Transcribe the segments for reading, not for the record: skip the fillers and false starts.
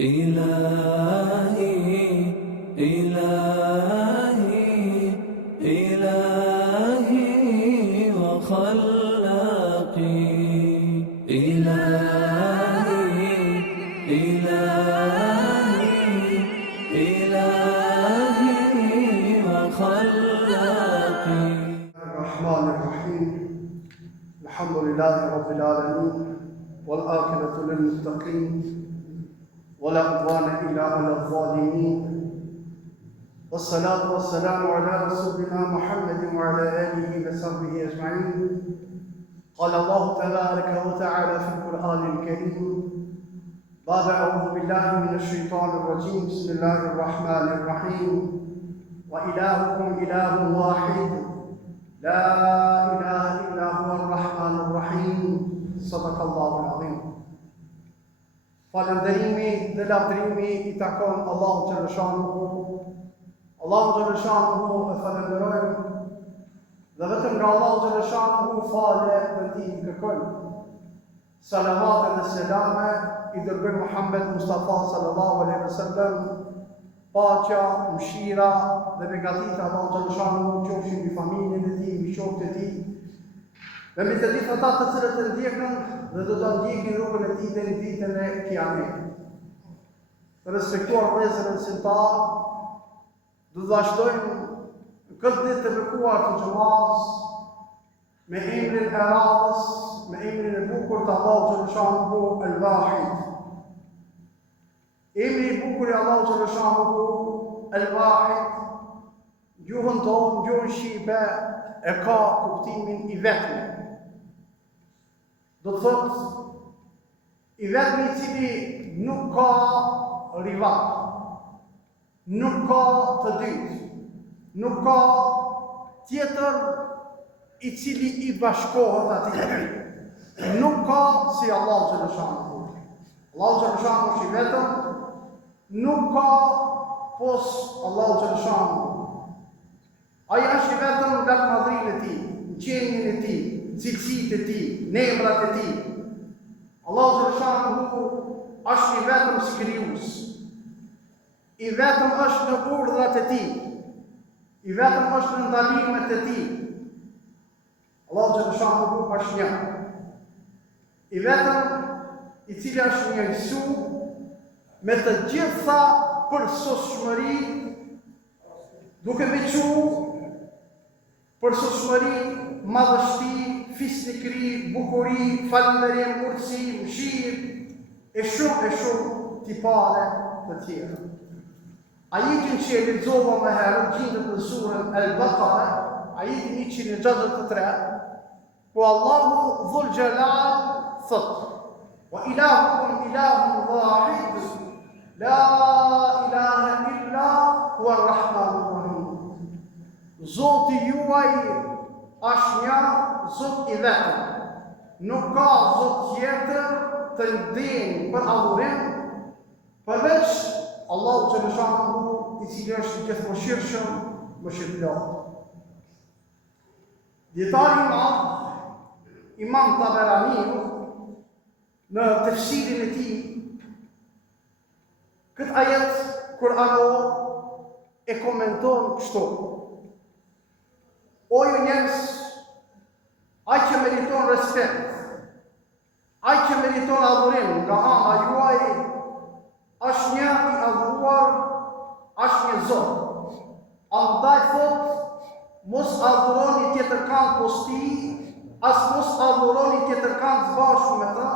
إلهي إلهي إلهي وخلاقي إلهي إلهي إلهي وخلاقي الرحمن الرحيم الحمد لله رب العالمين والعاقبة للمتقين ولا عدوان إلا على الظالمين والصلاة والسلام على رسولنا محمد وعلى آله وصحبه أجمعين. قال الله تبارك وتعالى في القرآن الكريم بعد أعوذ بالله من الشيطان الرجيم بسم الله الرحمن الرحيم وإلهكم إله واحد لا إله إلا هو الرحمن الرحيم صدق الله العظيم. Falënderimi dhe lavdërimi i takon Allahu xhaleshanuhu. Allahu xhaleshanuhu e falenderojmë dhe vetëm nga Allahu xhaleshanuhu falë dhe ndihmë kërkojmë. Salavat dhe selame i dërgoj Muhammed Mustafa sallallahu alaihi wasallam, paqja, mëshira dhe begatita Allahu xhaleshanuhu qofshin mbi familjen e tij, mbi shokët e tij, dhe mbi të gjithë ata të cilët e ndjekën dhe do të ndjekin rrugën e tij deri në ditën e Kiametit. Të respektuar vëllezër dhe besimtar, do të vazhdojmë këtë ditë të bekuar të xumës me emrin e radhës, me emrin e bukur të Allahu xhaleshanuhu El-Wahid. Emri i bukur i Allahu xhaleshanuhu El-Wahid, gjuhën tonë, gjuhën shqipe, e ka kuptimin i vetmi. Do të thotë i vetmi i cili nuk ka rival, nuk ka të dytë, nuk ka tjetër i cili i bashkohet atij. Nuk ka si Allahu xhaleshanuhu. Allahu xhaleshanuhu është i vetëm, nuk ka pos Allahu xhaleshanuhu. Ai është i vetëm nga madhrinë e tij, qenjen e tij, cilësitë e tij, nemrat e tij. Allahu xhaleshanuhu është i vetëm si krijues. I vetëm është në urdhrat e tij. I vetëm është në ndalimet e tij. Allahu xhaleshanuhu është një. I vetëm i cili është njësu me të gjitha përsosshmëri, duke veçu përsosshmëri, madhështi, fisnikëri, bukuri, falënderim, urtësi, mëshirë e shumë tipare të tjera. Ajetin që e lexova më herët gjendet në surën Al-Baqara, ajetin 163, ku Allahu Dhul Jalal thotë: "Wa ilahukum ilahun wahid, la ilaha illa huwa ar-Rahmanur Rahim." Zoti juaj është një Zot i vetëm. Nuk ka Zot tjetër të ndenjë për adhurim përveç Allahu xhaleshanuhu, i cili është i gjithëmëshirshëm, mëshirëplot. Dietari i madh Imam Taberaniu në tefsirin e tij këtë ajet kuranor e komenton kështu: O ju njerëz, ai që meriton respekt, ai që meriton adhurim nga ana juaj, është një i adhuruar, është një Zot. Andaj thot, mos adhuroni tjetër kanë posti, as mos adhuroni tjetër kanë të bashku me ta,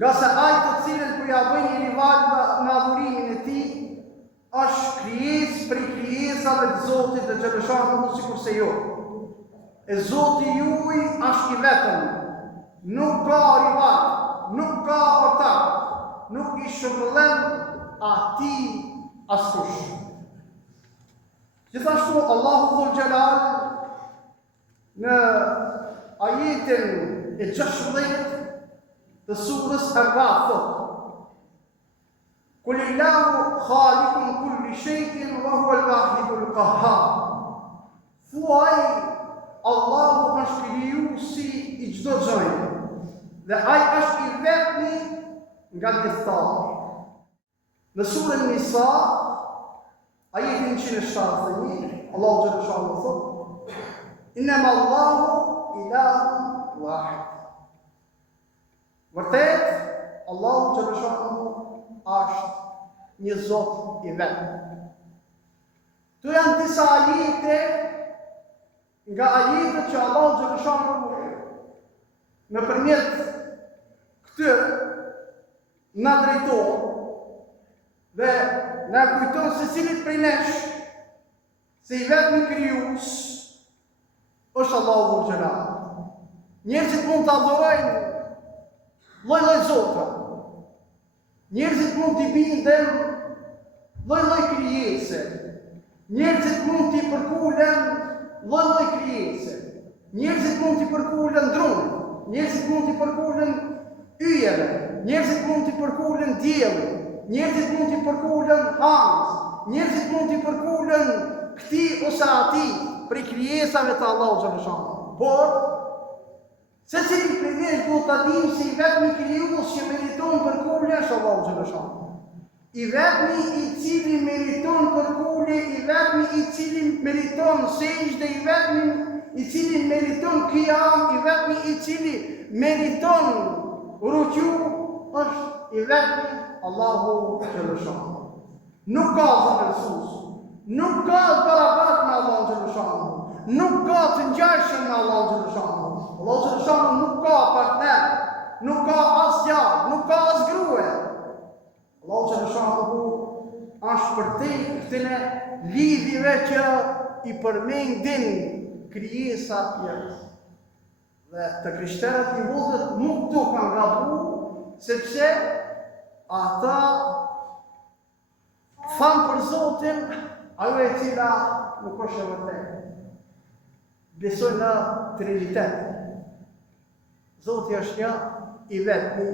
nga se ai të cilën për ja bëjnë një rival në adhurimin e tij, është krijesë prej krijesave të Zotit të xhaleshanuhu sikurse ju. E Zoti juaj është i vetëm, nuk ka rival, nuk ka ortak, nuk i shërbëllen atij askush. Gjithashtu Allahu Dhul Jalal në ajetin e 16 të surës Ar-Ra'd thotë: "Kul illahu khaliqun kulli shay'in wa huwa al-wahidul qahhar." Thuaj, Allahu është krijuesi i çdo gjëje dhe ai është i vetmi nga gjithëtari. Në surën Nisa, ajetin 171, Allahu xhallahu ta'ala thot: "Innama Allahu ilahun wahid." Vërtet, Allahu xhallahu është një Zot i vetë. Tu janë disa ajete nga ajetet që Allahu xhallahu nëpërmjet këtyre na drejton dhe na kujton se cilit prej nesh se i vetmi krijues është Allahu xhallahu. Njerëzit mund të adhurojnë lloj-lloj zotra. Njerëzit mund t'i binden lloj-lloj krijese. Njerëzit mund t'i përkulen lloj-lloj krijese. Njerëzit mund t'i përkulen drunë. Njerëzit mund t'i përkulen yjeve. Njerëzit mund t'i përkulen diellin. Njerëzit mund t'i përkulen hangës. Njerëzit mund t'i përkulen këtij ose atij prej krijesave të Allahut xhallahu. Por secili prej nesh duhet ta dimë se i vetmi krijues që meriton përkulje është Allahu xhallahu. I vetmi i cili meriton përkulje, i vetmi i cili meriton sejdë, i vetmi i cili meriton qiyam, i vetmi i cili meriton ruku është i vetmi Allahu xhallahu. Nuk ka zëvendësues, nuk ka barabat me Allahu xhallahu. Nuk ka të ngjashëm me Allahu xhallahu. Allahu xhallahu nuk ka partner, nuk ka as djalë, nuk ka as grua. Allahu xhallahu është përtej këtyre lidhjeve që i përmendin krijesa tjetër. Dhe të krishterët i vëllezër nuk do kanë gabu, sepse ata thanë për Zotin ajo e cila nuk është e vërtetë. Besoj në Trinitet. Zoti është një i vetmi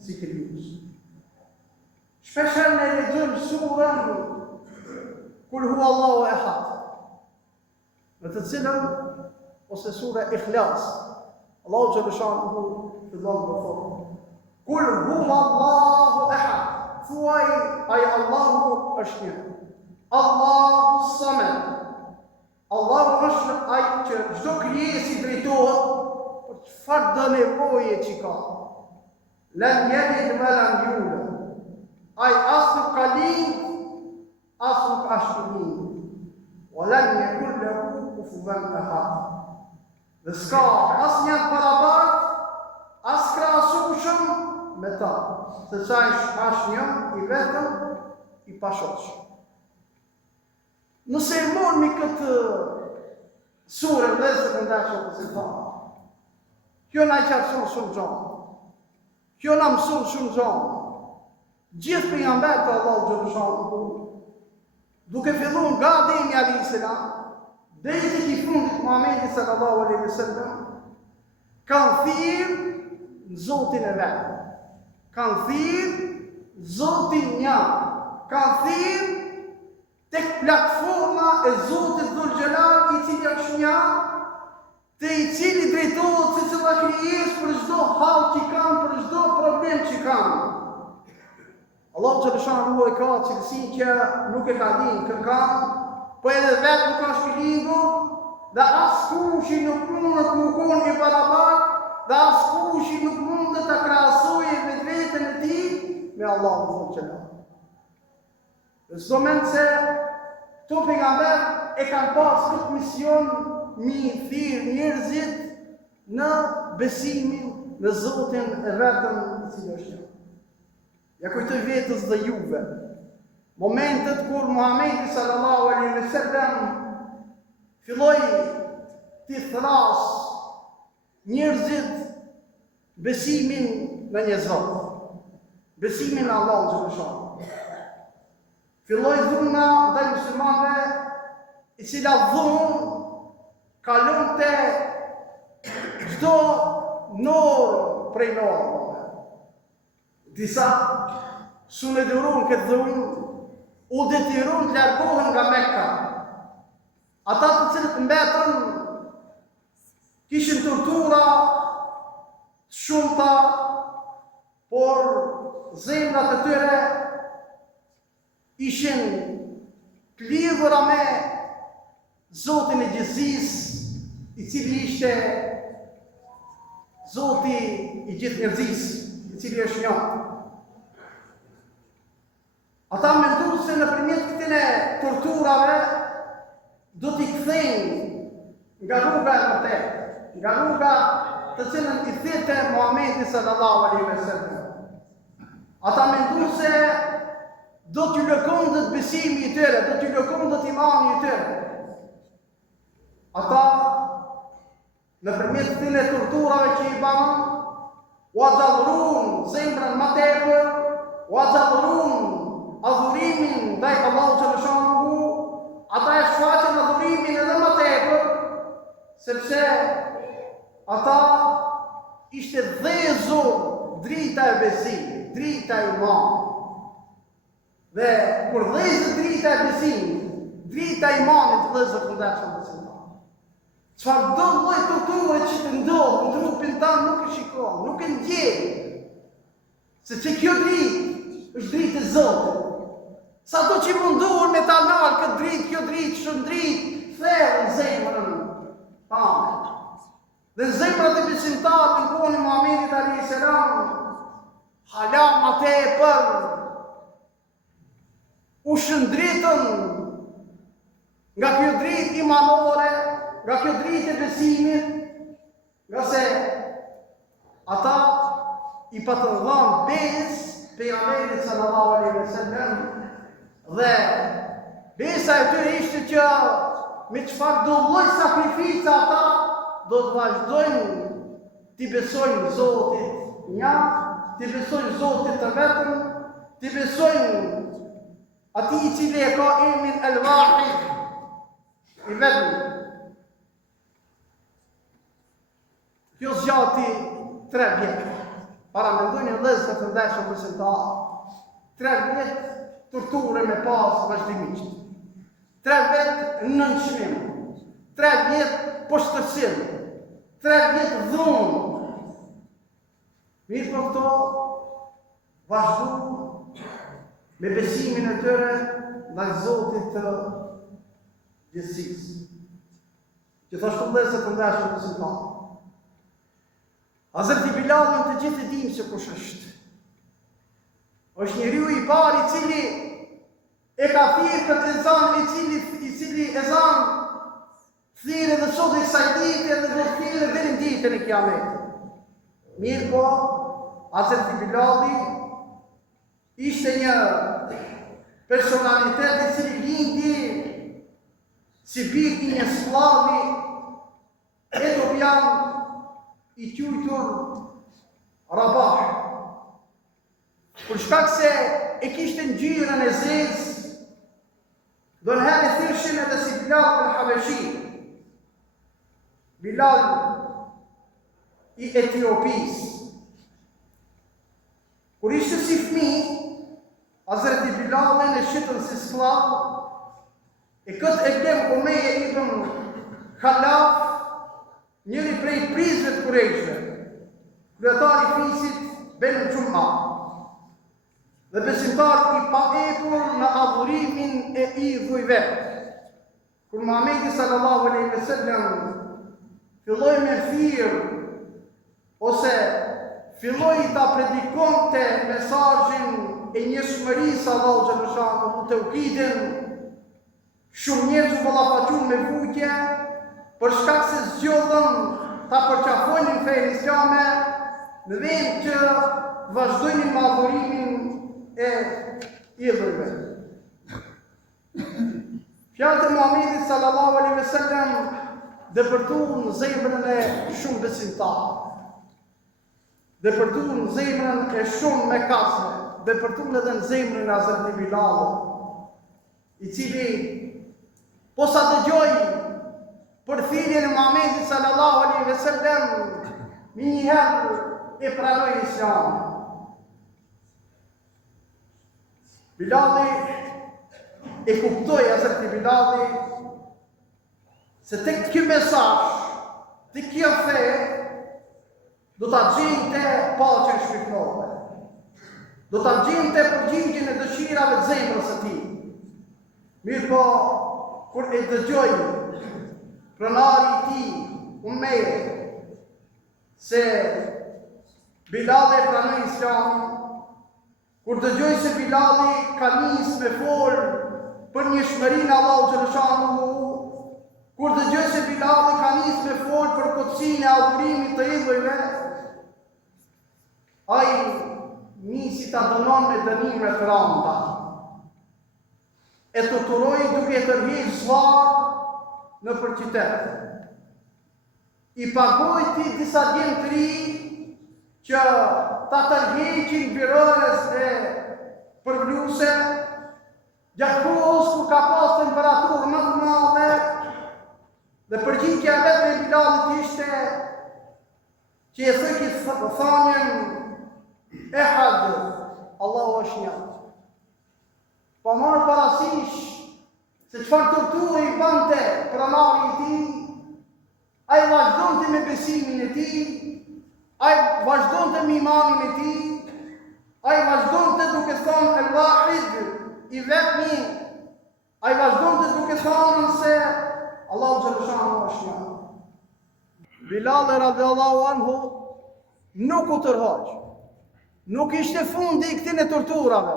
si krijues. Shpeshherë ne lexojmë surën Kul huwallahu ahad, në të cilën ose sura Ikhlas, Allahu xhallahu fillon të thotë: Kul huwallahu ahad. Thuaj ai Allahu është një. Allahu samad. Allahu është ai që çdo krijesë i drejtohet për çfarë do nevoje që ka. Lam yalid wa lam yulad. Ai as nuk ka lind, as nuk është i lind. Wa lam yakul lahu kufuwan ahad. Dhe s'ka as një barabartë, as krahasueshëm me ta, se sa është një i vetëm i pashoqshëm. Nëse e mormi këtë surë dhe se të ndashë të si ta, kjo na i qarëson shumë gjonë, kjo na mëson shumë gjonë. Gjithë pejgamberët të Allahu xhallahu, duke filluar nga Ademi alayhis salam deri te i fundit Muhamedi sallallahu alaihi wasallam, kanë thirrë në Zotin e vet. Kanë thirrë Zotin një, kanë thirrë tek platforma e Zotit Dhul Xhelal, i cili është një, te i cili drejtohet se cila krijesë për çdo hall që kanë, për çdo problem që kanë. Allahu xhallahu e ka cilësinë që nuk e ka dinë kërkan, po edhe vetë nuk është i lindur, dhe askush nuk mundet të qenë i barabartë, dhe askush nuk mundet të krahasojë vetveten e tij me Allahun xhallahu. Në çdo moment se këto pejgamber e kanë pas këtë mision mi thirr njerëzit në besimin në Zotin e vetëm i cili është një. Ja kujtoj vetës dhe juve momentet kur Muhamedi sallallahu alaihi wasallam filloi të thras njerëzit besimin në një Zot, besimin në Allahun xhallahu. Filloi dhuna ndaj muslimanëve, i cila dhunë kalonte çdo norë prej normave. Disa sunë dhurun këtë dhunë, u detyrun të largohen nga Mekka. Ata të cilët mbetën kishin tortura shumëta, por zemrat e tyre ishin të lidhura me Zotin e gjithësisë, i cili ishte Zoti i gjithë njerëzisë, i cili është një. Ata menduan se nëpërmjet këtyre torturave do t'i kthejnë nga rruga e vërtetë, nga rruga të cilën i thirrte Muhamedi sallallahu alaihi wasallam. Ata menduan se do t'ju lëkundët besimi i tyre, do t'ju lëkundët imani i tyre. Ata nëpërmjet këtyre torturave që i banë, u adhurun zemrën më tepër, u adhurun adhurimin ndaj Allahut xhaleshanuhu, ata e shfaqën adhurimin edhe më tepër, sepse ata ishte dhezur drita e besimit, drita e imanit. Dhe kur dhezët drita e besimit, drita e imanit dhezët të ndeshëm besimit. Çfarë do lloj torture që të ndodhë në trupin tanë nuk e shikon, nuk e ndjen. Sepse kjo dritë është dritë e Zotit. Sa do që munduar me ta nalë këtë dritë, kjo dritë, shumë dritë, thellë në zemrën tanë. Dhe në zemrat e besimtarëve në kohën e Muhamedit alayhis salam, hala më tepër u shëndritën nga kjo dritë imanore, nga kjo dritë e besimit, nga se ata i patën dhënë besë pejgamberit sallallahu alaihi wasallam, dhe besa e tyre ishte që me çfarë do lloj sakrifice ata do të vazhdojnë t'i besojnë Zotit një, t'i besojnë Zotit të vetëm, t'i besojnë atij i cili e ka emrin El-Wahid, i vetëm. Kjo zgjati 3 vjet. Para mendojnë vëllezër të ndeshëm besimtar. 3 vjet torture me pas vazhdimisht. 3 vjet nënçmim. 3 vjet poshtërsim. 3 vjet dhunë. Mirë po këto vazhdu me besimin e tyre ndaj Zotit të gjithësisë. Gjithashtu vëllezër të ndeshëm besimtar. Hazreti Bilalin të gjithë e dimë se kush është. Është njeriu i parë i cili e ka thirrë këtë ezan, i cili ezan thirrë edhe sot e kësaj dite dhe do të thirrë deri në ditën e Kiametit. Mirë po, Hazreti Bilali ishte një personalitet i cili lindi si bir i një sklavi etiopian i quajtur Rabah. Për shkak se e kishte ngjyrën e zezë, do në herë thirrshin edhe si Bilal el-Habeshi, Bilal i Etiopisë. Kur ishte si fëmijë, Hazreti Bilalin e shitën si sklav, e këtë e kem Umeje ibn Khalaf, njëri prej prizve të Kurejshve, kryetari fisit Benu Gjum'a, dhe besimtar i paetur në adhurimin e idhujve. Kur Muhamedi sallallahu alaihi wasallam filloi me thirr ose filloi ta predikonte mesazhin e njëshmërisë Allahu xhaleshanuhu të ukidin, shumë njerëz u ballafaqun me vujtje për shkak se zgjodhën ta përqafojnë fenë islame në vend që vazhdojnë me adhurimin e idhujve. Fjalët e Muhamedit sallallahu alaihi wasallam depërtuan në zemrën e shumë besimtarë, depërtuan në zemrën e shumë mekasve, depërtuan edhe në zemrën e Hazreti Bilalit, i cili po sa dëgjoi për thirrjen e Muhamedit sallallahu alaihi wasallam, njëherë e pranoi Islamin. Bilali e kuptoi, Hazreti Bilali, se tek ky mesazh, tek kjo fe, do ta gjinte paqen shpirtërore. Do ta gjinte përgjigjen e dëshirave të zemrës së tij. Mirë po, kur e dëgjoj pronari i tij, Umeir, se Bilal e pranoi Islamin, kur dëgjoj se Bilali ka nis me fol për një shmërinë Allahu xhaleshanuhu, kur dëgjoj se Bilali ka nis me fol për kotësinë e adhurimit të idhujve, ai nisi ta dënon me dënime të rënda. E torturoi duke e tërhequr svar në për qytet. I pagoi ti disa djemë të ri që ta tërheqin birërës e përvluse, gjatë kohës kur ka pas temperaturë më të madhe, dhe përgjigja e vetë e Bilalit ishte që e thëki thanjen Ehad, Allahu është një. Po marë parasysh se çfarë torture i bante pronari i tij, ai vazhdonte me besimin e tij, ai vazhdonte me imanin e tij, ai vazhdonte duke thënë El Wahid i vetmi, ai vazhdonte duke thënë se Allahu xhaleshanuhu është një. Bilal radhiyallahu anhu nuk u tërhoq. Nuk ishte fundi i këtine torturave.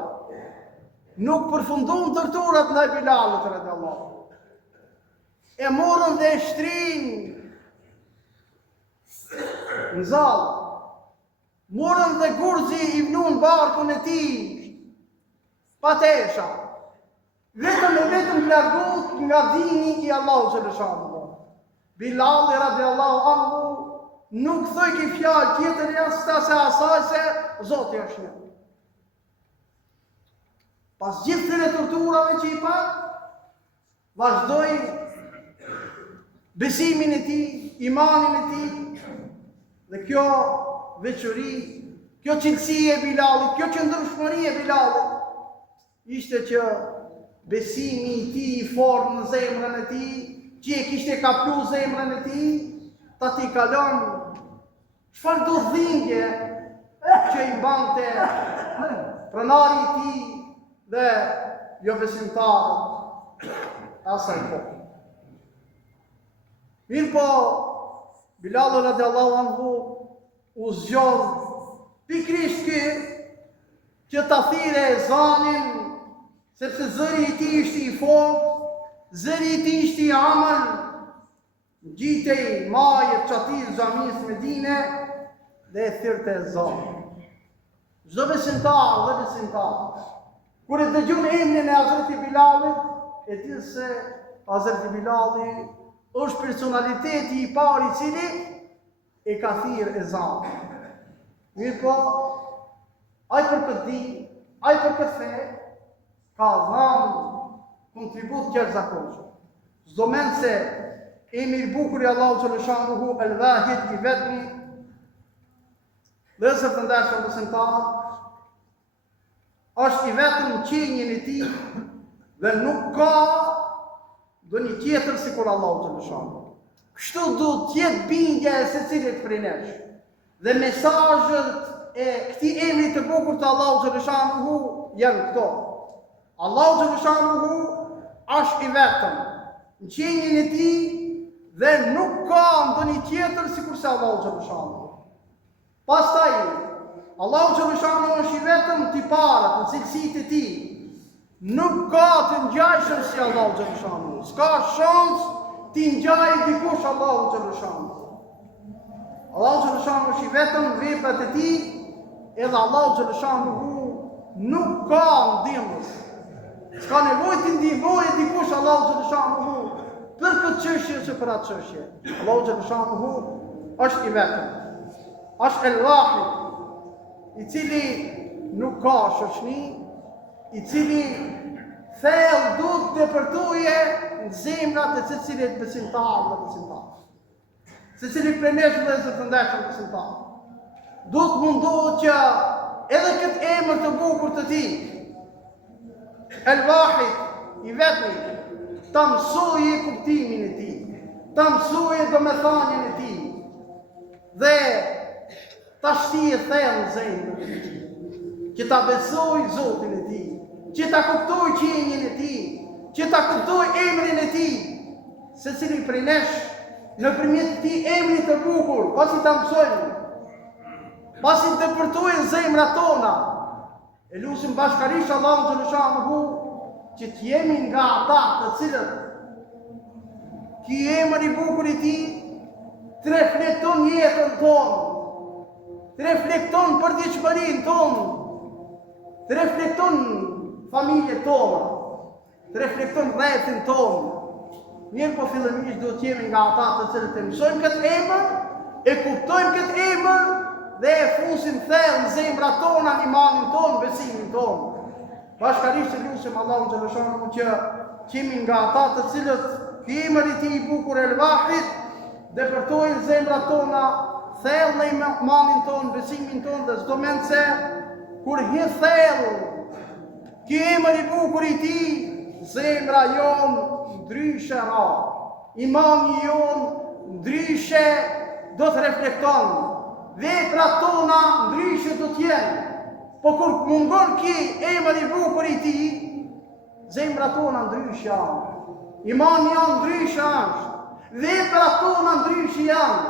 Nuk përfundon torturat ndaj Bilalit radhiyallahu. E morën dhe e shtrin në zallë. Morën dhe gurzi i vnun barkun e tij pa tesha. Vetëm largut nga dini i Allahu xhaleshanuhu. Bilal radhiyallahu anhu nuk thoi ki fjalë tjetër jashtë se asaj se Zoti është një. Pas gjithë këtyre torturave që i pat, vazhdoi besimin e tij, imanin e tij, dhe kjo veçori, kjo cilësi e Bilalit, kjo qëndrueshmëri e Bilalit, ishte që besimi i tij i fortë në zemrën e tij, që e kishte kapur zemrën e tij, ta t'i kalon çfarë do dhimbje që i bante pronari i tij dhe jo besimtarët asaj kohë. Mirë po, Bilal radhiyallahu anhu u zgjodh pikrisht ky që ta thirrë ezanin, sepse zëri i tij ishte i fortë, zëri i tij ishte i amël, gjitej majet qatir xhamisë Medine dhe e thirrte ezanin. Çdo besimtar dhe besimtar, kur e dëgjon emrin e Hazreti Bilalit, e di se Hazreti Bilali është personaliteti i parë i cili e ka thirrë ezanin. Mirë po, ai për këtë dinë, ai për këtë fe, ka dhënë kontribut jashtëzakonshëm. Çdo mend se emri i bukur i Allahu xhaleshanuhu El Wahid i vetmi, dhe se të ndashëm besimtar, është i vetëm në qenjën e tij dhe nuk ka do një tjetër si kur Allahu xhaleshanuhu. Kështu do t'jetë bindja e secilit prej nesh. Dhe mesazhet e këtij emri të bukur të Allahu xhaleshanuhu janë këto. Allahu xhaleshanuhu është i vetëm në qenjën e tij dhe nuk ka ndonjë tjetër sikur se Allahu xhaleshanuhu. Pastaj Allahu xhaleshanuhu është i vetëm tiparet në cilësitë e tij. Nuk ka të ngjajshëm si Allahu xhaleshanuhu. S'ka shans ti ngjaj dikush Allahu xhaleshanuhu. Allahu xhaleshanuhu është i vetëm në veprat e tij, edhe Allahu xhaleshanuhu nuk ka ndihmës. S'ka nevojë të ndihmojë dikush Allahu xhaleshanuhu për këtë çështje ose për atë çështje. Allahu xhaleshanuhu është i vetëm. Është El Wahid, i cili nuk ka shoqni, i cili thellë duhet të përtuje në zemrat e secilit besimtar dhe besimtar. Secili prej nesh dhe zë të ndeshëm besimtar. Duhet mundohet që edhe këtë emër të bukur të tij, El Wahid i vetmi, ta mësojë kuptimin e tij, ta mësojë domethënien e tij dhe ta shtijë thellë në zemrën e tij, që ta besojë Zotin e tij, që ta kuptojë qenjen e tij, që ta kuptoj emrin e tij, se cili prej nesh nëpërmjet këtij emri të bukur, pasi ta mësojmë, pasi të depërtojnë zemrat tona, e lutim bashkërisht Allahun xhaleshanuhu që të jemi nga ata të cilët ky emër i bukur i tij të reflekton jetën tonë, të reflekton përditshmërinë tonë, të reflekton familjen tonë, të reflekton rrethin tonë. Mirë po fillimisht do të jemi nga ata të cilët e mësojmë këtë emër, e kuptojmë këtë emër dhe e fusim thellë në zemrat tona, në imanin tonë, besimin tonë. Bashkërisht e lutim Allahun xhaleshanuhu që jemi nga ata të cilët ky emër i tij i bukur El Wahid depërtojnë zemrat tona, thellë në imanin tonë, besimin tonë, dhe çdo mend se kur hidh thellë ky emër i bukur i tij, zemra jonë ndryshe ra, imani jonë ndryshe do të reflekton, veprat tona ndryshe do të jenë. Po kur mungon ky emër i bukur i tij, zemrat tona ndryshe janë, imani jonë ndryshe është, veprat tona ndryshe janë,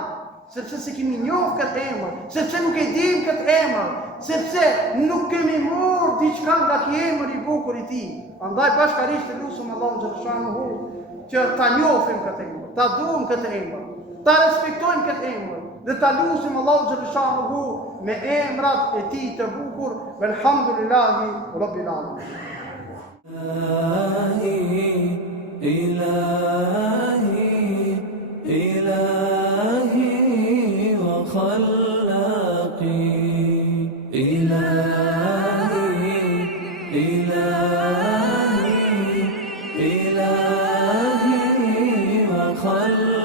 sepse se kemi njohur këtë emër, sepse nuk e dim këtë emër, sepse nuk kemi marrë diçka nga ky emër i bukur i tij. Andaj bashkërisht e lutim Allahun xhaleshanuhu që ta njohim këtë emër, ta duam këtë emër, ta respektojmë këtë emër dhe ta lutim Allahun xhaleshanuhu me emrat e tij të bukur. Elhamdulillahi rabbil alamin. إلهي وخلاقي إلهي وخلاقي